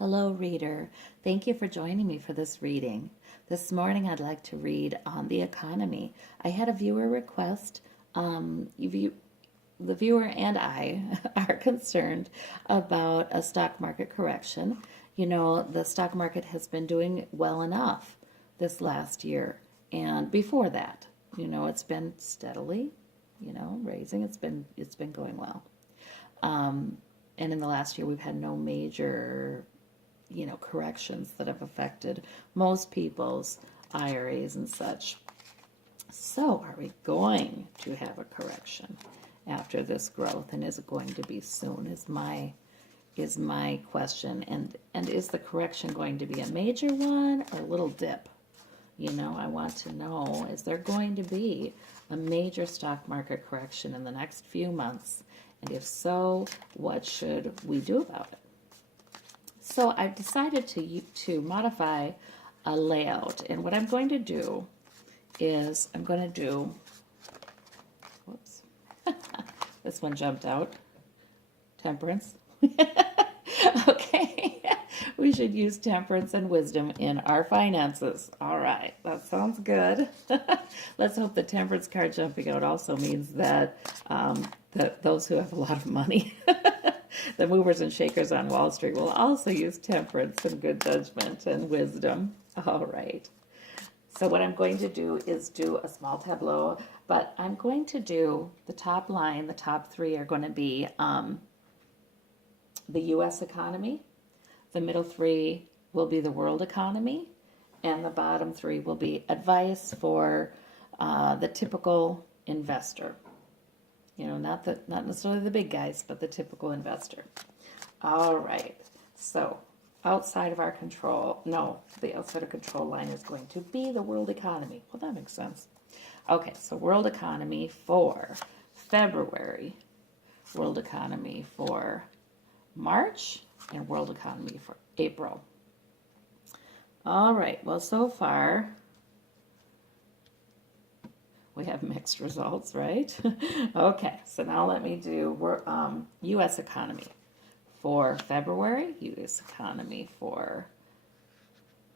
Hello, reader. Thank you for joining me for this reading. This morning, I'd like to read on the economy. I had a viewer request. The viewer and I are concerned about a stock market correction. You know, the stock market has been doing well enough this last year, and before that, it's been steadily, raising. It's been going well. And in the last year, we've had no major corrections that have affected most people's IRAs and such. So are we going to have a correction after this growth, and is it going to be soon is my question. And is the correction going to be a major one or a little dip? I want to know, is there going to be a major stock market correction in the next few months? And if so, what should we do about it? So I've decided to modify a layout, and what I'm going to do is whoops, this one jumped out, temperance. Okay, we should use temperance and wisdom in our finances. All right, that sounds good. Let's hope the temperance card jumping out also means that those who have a lot of money, the movers and shakers on Wall Street, will also use temperance and good judgment and wisdom. All right. So what I'm going to do is do a small tableau, but I'm going to do the top line. The top three are going to be the U.S. economy. The middle three will be the world economy, and the bottom three will be advice for the typical investor. Not necessarily the big guys, but the typical investor. All right. So outside of our control, the outside of control line is going to be the world economy. Well, that makes sense. Okay, so world economy for February, world economy for March, and world economy for April. All right, well, so far we have mixed results, right? Okay, so now let me do U.S. economy for February, U.S. economy for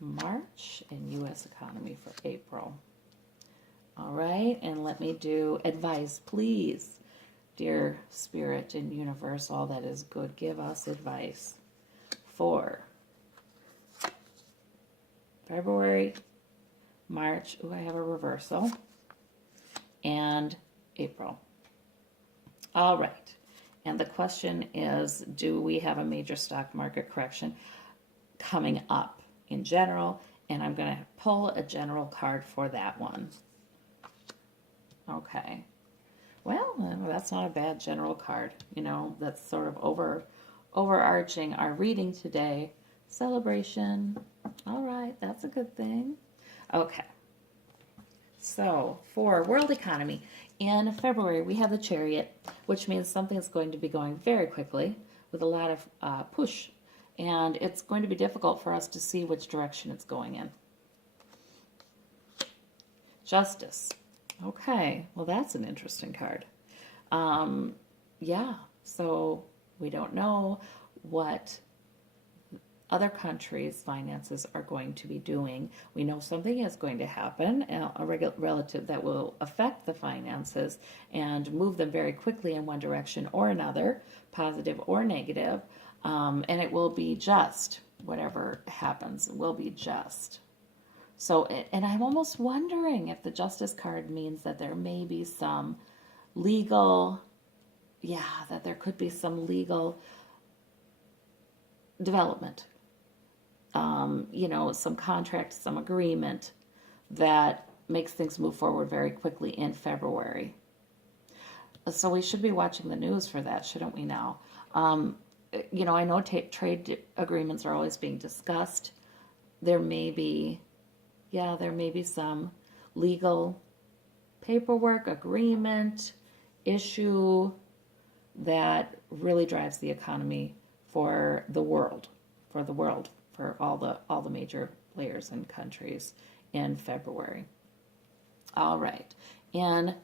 March, and U.S. economy for April. All right, and let me do advice, please. Dear Spirit and Universe, all that is good, give us advice for February, March, I have a reversal, and April. All right, and the question is, do we have a major stock market correction coming up in general? And I'm going to pull a general card for that one. Okay. Well, that's not a bad general card. That's sort of overarching our reading today. Celebration. All right, that's a good thing. Okay. So for world economy, in February, we have the Chariot, which means something is going to be going very quickly with a lot of push. And it's going to be difficult for us to see which direction it's going in. Justice. Okay, well, that's an interesting card. Yeah, so we don't know what other countries' finances are going to be doing. We know something is going to happen, a relative that will affect the finances and move them very quickly in one direction or another, positive or negative, and it will be just. Whatever happens, it will be just. So, and I'm almost wondering if the Justice card means that there may be some legal, that there could be some legal development. Some contract, some agreement that makes things move forward very quickly in February. So we should be watching the news for that, shouldn't we now? I know trade agreements are always being discussed. There may be some legal paperwork, agreement, issue that really drives the economy for the world, for all the major players and countries in February. All right. In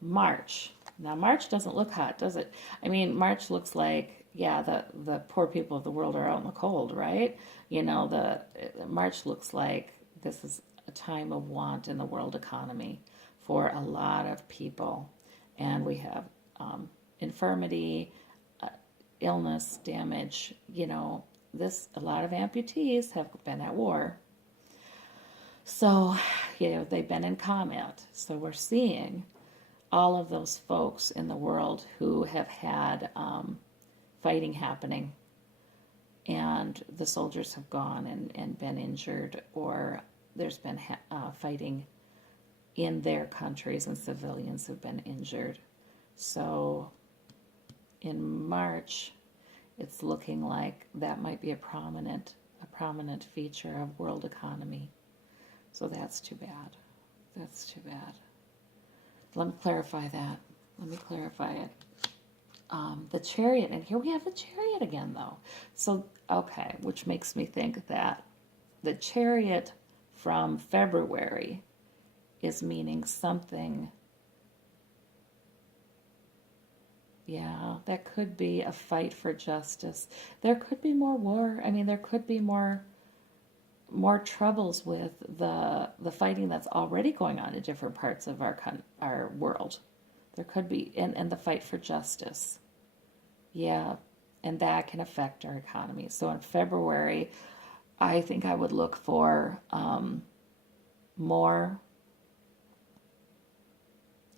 March. Now, March doesn't look hot, does it? I mean, March looks like, yeah, the poor people of the world are out in the cold, right? The March looks like this is a time of want in the world economy for a lot of people, and we have infirmity, uh, illness, damage. This a lot of amputees have been at war, so they've been in combat. So we're seeing all of those folks in the world who have had fighting happening, and the soldiers have gone and been injured, or there's been fighting in their countries and civilians have been injured. So in March, it's looking like that might be a prominent feature of world economy. So that's too bad. That's too bad. Let me clarify that. Let me clarify it. The chariot, and here we have the chariot again, though. So, okay, which makes me think that the chariot from February is meaning something. Yeah, that could be a fight for justice. There could be more war. I mean, there could be more troubles with the fighting that's already going on in different parts of our world. There could be, and the fight for justice. Yeah, and that can affect our economy. So in February, I think I would look for more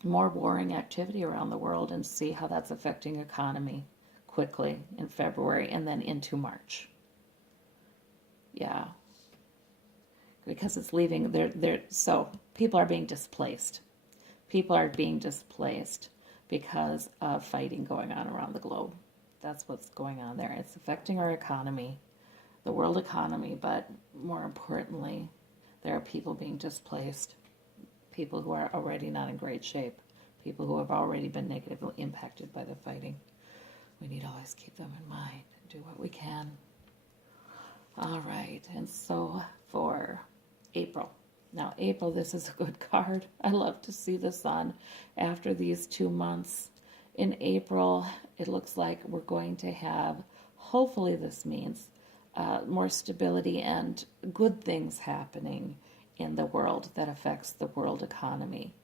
warring activity around the world and see how that's affecting economy quickly in February and then into March. Yeah, because it's leaving. So people are being displaced. People are being displaced because of fighting going on around the globe. That's what's going on there. It's affecting our economy, the world economy, but more importantly, there are people being displaced, people who are already not in great shape, people who have already been negatively impacted by the fighting. We need to always keep them in mind and do what we can. All right, and so for April. Now, April, this is a good card. I love to see the sun after these 2 months. In April, it looks like we're going to have, hopefully this means, more stability and good things happening in the world that affects the world economy.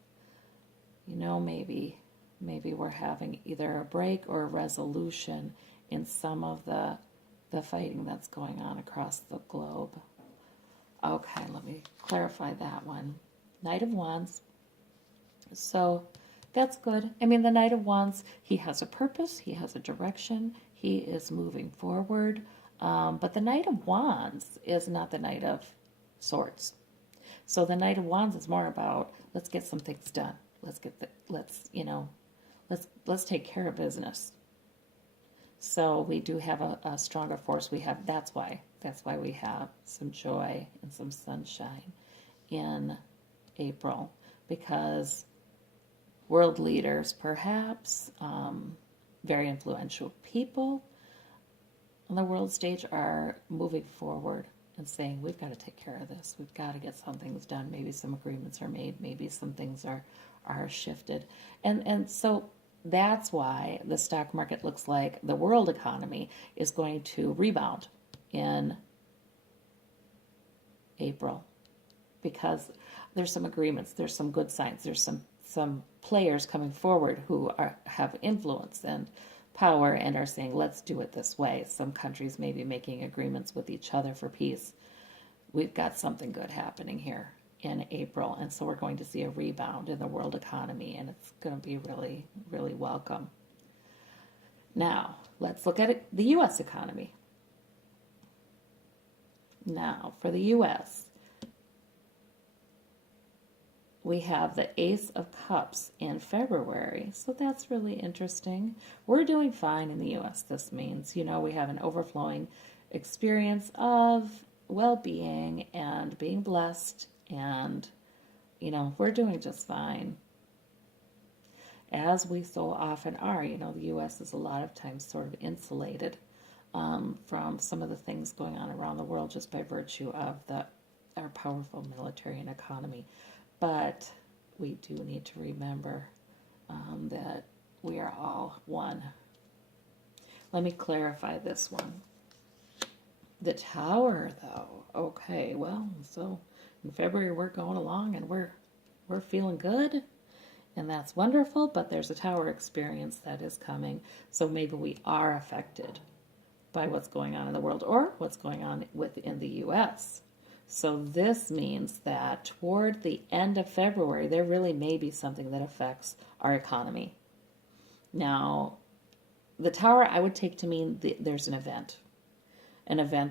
Maybe we're having either a break or a resolution in some of the fighting that's going on across the globe. Okay, let me clarify that one. Knight of Wands. So that's good. I mean, the Knight of Wands, he has a purpose, he has a direction, he is moving forward. But the Knight of Wands is not the Knight of Swords. So the Knight of Wands is more about, let's get some things done. Let's take care of business. So we do have a stronger force. That's why we have some joy and some sunshine in April, because world leaders, perhaps very influential people on the world stage, are moving forward and saying, we've got to take care of this. We've got to get some things done. Maybe some agreements are made. Maybe some things are shifted. And so that's why the stock market looks like the world economy is going to rebound in April, because there's some agreements, there's some good signs, there's some players coming forward who have influence and power and are saying, let's do it this way. Some countries may be making agreements with each other for peace. We've got something good happening here in April, and so we're going to see a rebound in the world economy, and it's going to be really, really welcome. Now, let's look at the U.S. economy. Now, for the U.S., we have the Ace of Cups in February, so that's really interesting. We're doing fine in the U.S. This means, we have an overflowing experience of well-being and being blessed, and, we're doing just fine. As we so often are, the U.S. is a lot of times sort of insulated from some of the things going on around the world just by virtue of our powerful military and economy. But we do need to remember that we are all one. Let me clarify this one. The Tower, though. Okay, well, so in February we're going along and we're feeling good, and that's wonderful, but there's a Tower experience that is coming, so maybe we are affected by what's going on in the world or what's going on within the US. So this means that toward the end of February, there really may be something that affects our economy. Now, the Tower I would take to mean there's an event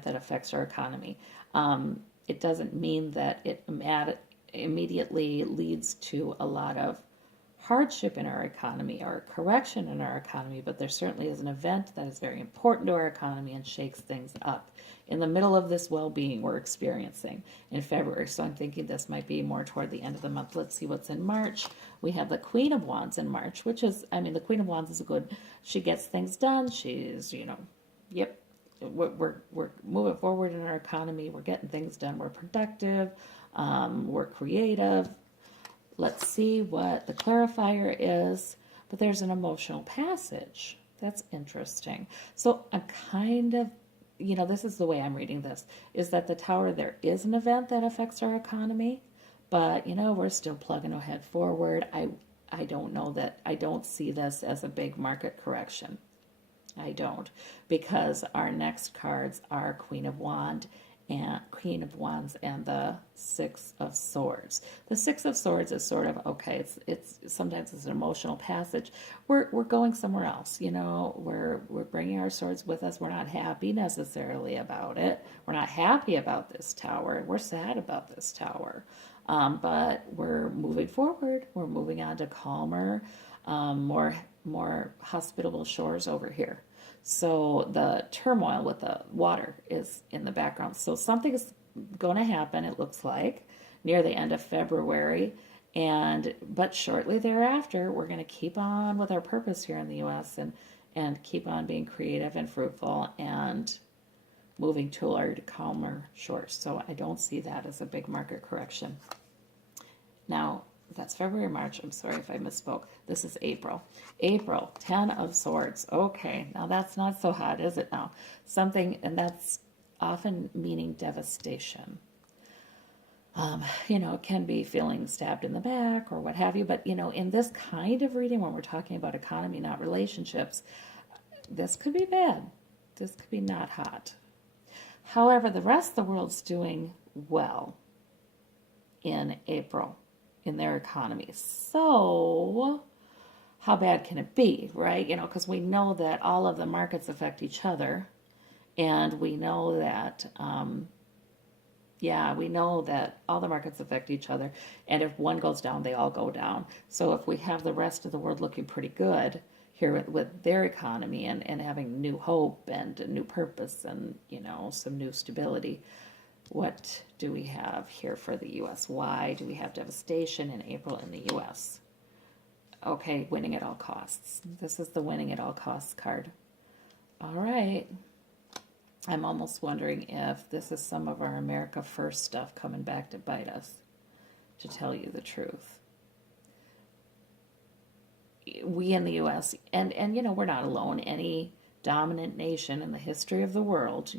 that affects our economy. It doesn't mean that it immediately leads to a lot of hardship in our economy or correction in our economy, but there certainly is an event that is very important to our economy and shakes things up in the middle of this well-being we're experiencing in February. So I'm thinking this might be more toward the end of the month. Let's see what's in March. We have the Queen of Wands in March, which is, the Queen of Wands is a good, she gets things done. She's, yep, we're moving forward in our economy. We're getting things done. We're productive. We're creative. Let's see what the clarifier is. But there's an emotional passage. That's interesting. So I'm kind of, this is the way I'm reading this, is that the Tower, there is an event that affects our economy, but, we're still plugging ahead forward. I don't know that, I don't see this as a big market correction. I don't, because our next cards are Queen of Wands and the Six of Swords. The Six of Swords is sort of, okay, it's sometimes it's an emotional passage. We're going somewhere else, we're bringing our swords with us. We're not happy necessarily about it. We're not happy about this Tower. We're sad about this Tower. But we're moving forward. We're moving on to calmer, more hospitable shores over here. So the turmoil with the water is in the background. So something is going to happen, it looks like, near the end of February. But shortly thereafter, we're going to keep on with our purpose here in the U.S. and keep on being creative and fruitful and moving toward calmer shores. So I don't see that as a big market correction. Now, that's February, March. I'm sorry if I misspoke. This is April. April, 10 of Swords. Okay, now that's not so hot, is it now? Something, and that's often meaning devastation. It can be feeling stabbed in the back or what have you, but, in this kind of reading, when we're talking about economy, not relationships, this could be bad. This could be not hot. However, the rest of the world's doing well in April in their economy. So how bad can it be, right? Because we know that all of the markets affect each other, and we know that, we know that all the markets affect each other, and if one goes down, they all go down. So if we have the rest of the world looking pretty good here with their economy and having new hope and a new purpose and, some new stability, what do we have here for the U.S.? Why do we have devastation in April in the U.S.? Okay, winning at all costs. This is the winning at all costs card. All right. I'm almost wondering if this is some of our America First stuff coming back to bite us, to tell you the truth. We in the U.S., and we're not alone. Any dominant nation in the history of the world,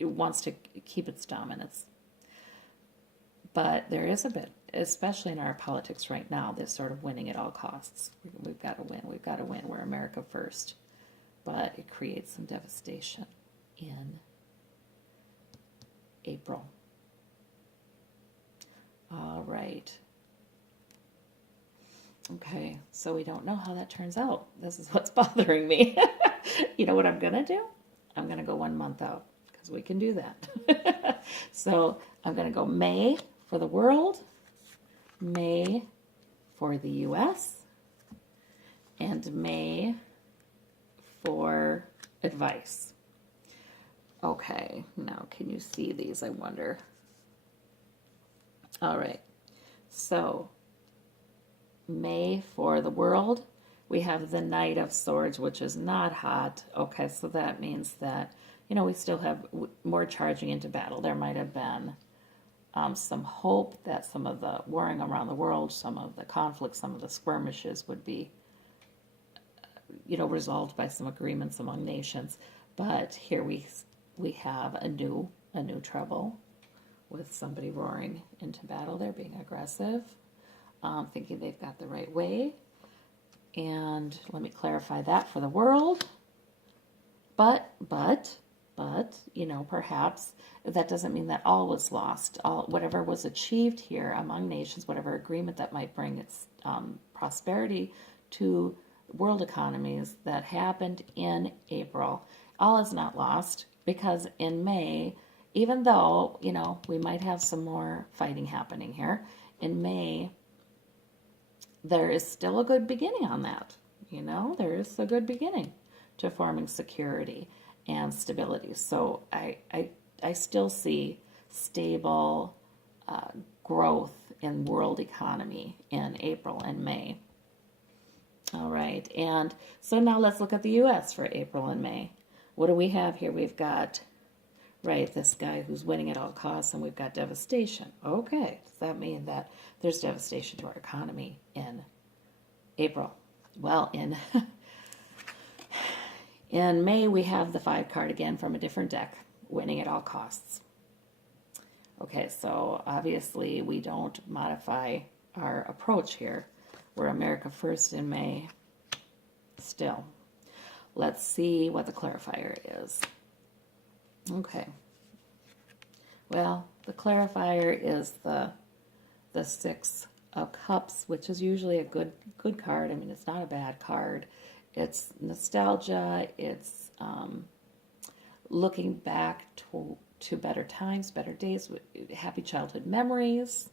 it wants to keep its dominance. But there is a bit, especially in our politics right now, this sort of winning at all costs. We've got to win. We've got to win. We're America first. But it creates some devastation in April. All right. Okay, so we don't know how that turns out. This is what's bothering me. You know what I'm going to do? I'm going to go 1 month out, because we can do that. So I'm going to go May for the world, May for the U.S., and May for advice. Okay, now can you see these, I wonder? All right, so May for the world, we have the Knight of Swords, which is not hot. Okay, so that means that, we still have more charging into battle. There might have been some hope that some of the warring around the world, some of the conflicts, some of the skirmishes would be resolved by some agreements among nations. But here we have a new trouble with somebody roaring into battle. They're being aggressive, thinking they've got the right way. And let me clarify that for the world. But, perhaps that doesn't mean that all was lost. Whatever was achieved here among nations, whatever agreement that might bring its prosperity to world economies that happened in April, all is not lost, because in May, even though, we might have some more fighting happening here, in May, there is still a good beginning on that. There is a good beginning to forming security and stability. So I still see stable growth in world economy in April and May. All right, and so now let's look at the U.S. for April and May. What do we have here? We've got, this guy who's winning at all costs, and we've got devastation. Okay, does that mean that there's devastation to our economy in April? Well, in in May, we have the 5 card again from a different deck, winning at all costs. Okay, so obviously we don't modify our approach here. We're America first in May still. Let's see what the clarifier is. Okay. Well, the clarifier is the 6 of Cups, which is usually a good card. I mean, it's not a bad card. It's nostalgia. It's looking back to better times, better days, happy childhood memories,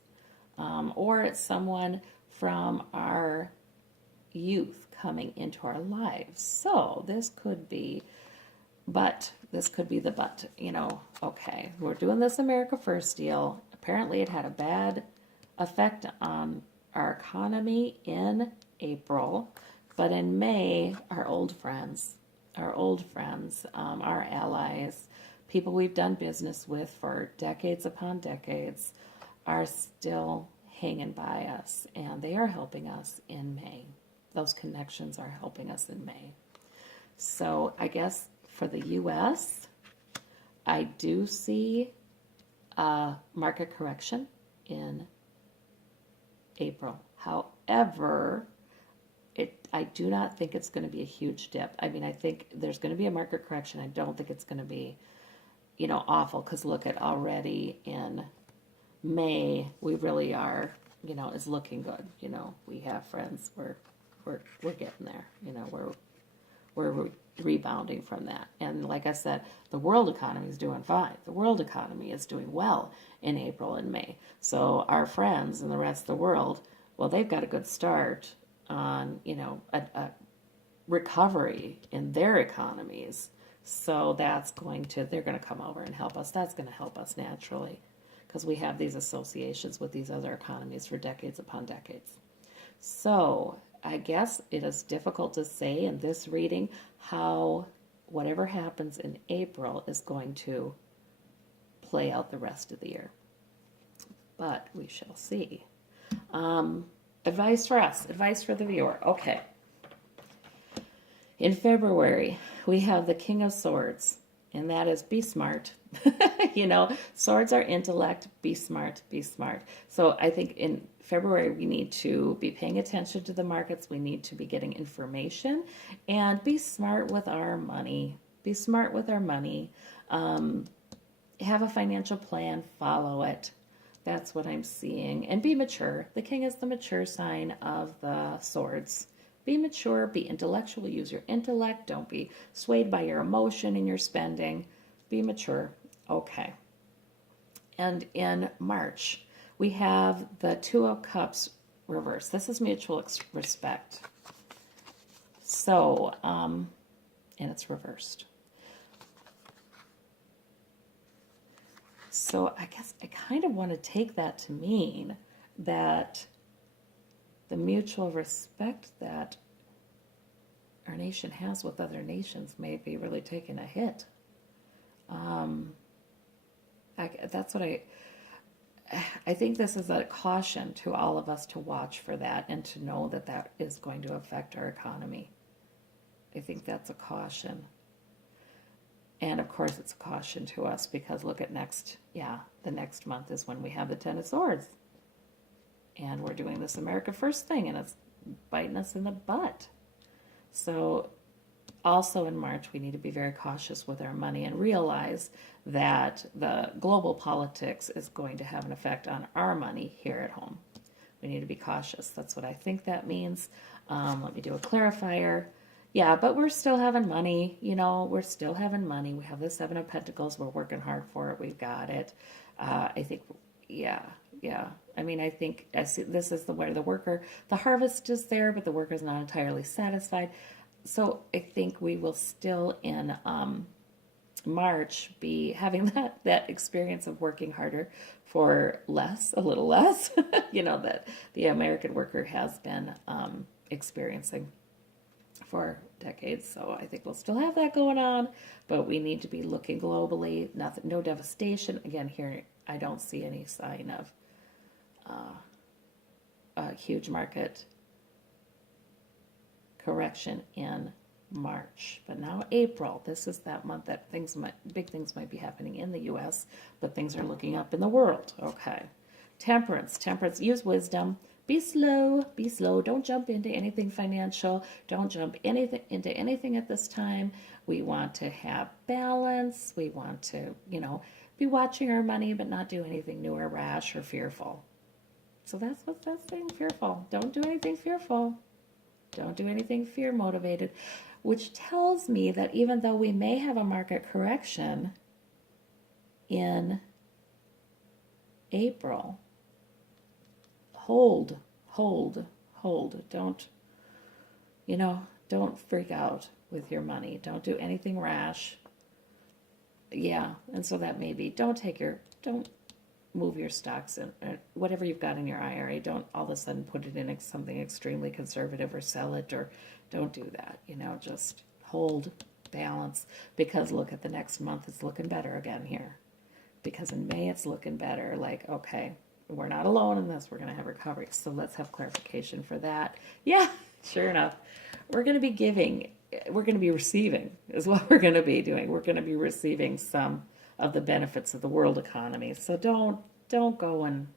or it's someone from our youth coming into our lives. So this could be, okay, we're doing this America First deal. Apparently it had a bad effect on our economy in April, but in May, our old friends, our allies, people we've done business with for decades upon decades, are still hanging by us, and they are helping us in May. Those connections are helping us in May. So I guess for the U.S., I do see a market correction in April. However, I do not think it's going to be a huge dip. I mean, I think there's going to be a market correction. I don't think it's going to be, awful, because look at already in May, we really are, is looking good. We have friends. We're getting there. We're rebounding from that. And like I said, the world economy is doing fine. The world economy is doing well in April and May. So our friends in the rest of the world, well, they've got a good start on, a recovery in their economies. So they're going to come over and help us. That's going to help us naturally, because we have these associations with these other economies for decades upon decades. So I guess it is difficult to say in this reading how whatever happens in April is going to play out the rest of the year. But we shall see. Advice for us, advice for the viewer. Okay. In February, we have the King of Swords, and that is be smart. Swords are intellect. Be smart, be smart. So I think in February, we need to be paying attention to the markets. We need to be getting information and be smart with our money. Be smart with our money. Have a financial plan, follow it. That's what I'm seeing. And be mature. The King is the mature sign of the swords. Be mature, be intellectual, use your intellect. Don't be swayed by your emotion in your spending. Be mature. Okay. And in March, we have the Two of Cups reversed. This is mutual respect. So, and it's reversed. So I guess I kind of want to take that to mean that the mutual respect that our nation has with other nations may be really taking a hit. That's what I think this is a caution to all of us to watch for that and to know that that is going to affect our economy. I think that's a caution. And of course it's a caution to us because look at the next month is when we have the Ten of Swords. And we're doing this America First thing and it's biting us in the butt. So also in March, we need to be very cautious with our money and realize that the global politics is going to have an effect on our money here at home. We need to be cautious. That's what I think that means. Let me do a clarifier. Yeah, but we're still having money. We're still having money. We have the Seven of Pentacles. We're working hard for it. We've got it. I think, yeah. I mean, I think this is where the harvest is there, but the worker's not entirely satisfied. So I think we will still in March be having that experience of working harder for a little less, that the American worker has been experiencing for decades. So I think we'll still have that going on, but we need to be looking globally. No devastation. Again, here I don't see any sign of a huge market correction in March. But now April, this is that month that big things might be happening in the U.S., but things are looking up in the world. Okay. Temperance, use wisdom. Be slow. Don't jump into anything financial. Don't jump into anything at this time. We want to have balance. We want to, be watching our money, but not do anything new or rash or fearful. So that's what that's saying, fearful. Don't do anything fearful. Don't do anything fear motivated, which tells me that even though we may have a market correction in April, hold. Don't freak out with your money. Don't do anything rash. Yeah, and so that may be, don't move your stocks and whatever you've got in your IRA. Don't all of a sudden put it in something extremely conservative or sell it, or don't do that. Just hold, balance, because look at the next month. It's looking better again here. Because in May it's looking better. Like, okay, we're not alone in this. We're going to have recovery. So let's have clarification for that. Yeah, sure enough. We're going to be giving. We're going to be receiving is what we're going to be doing. We're going to be receiving some of the benefits of the world economy. So don't go and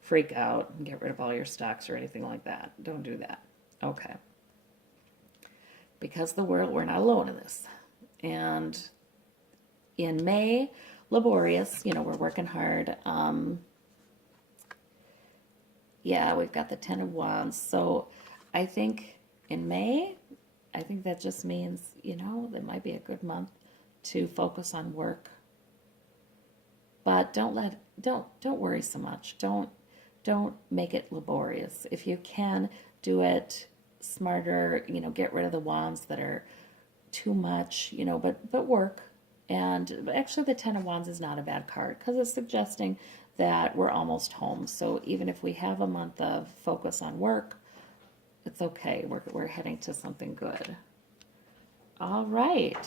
freak out and get rid of all your stocks or anything like that. Don't do that. Okay. Because we're not alone in this. And in May, laborious, we're working hard. We've got the Ten of Wands. So I think in May, I think that just means, that might be a good month to focus on work. But don't worry so much. Don't make it laborious. If you can, do it smarter, get rid of the wands that are too much, but work. And actually the Ten of Wands is not a bad card because it's suggesting that we're almost home. So even if we have a month of focus on work, it's okay. We're heading to something good. All right.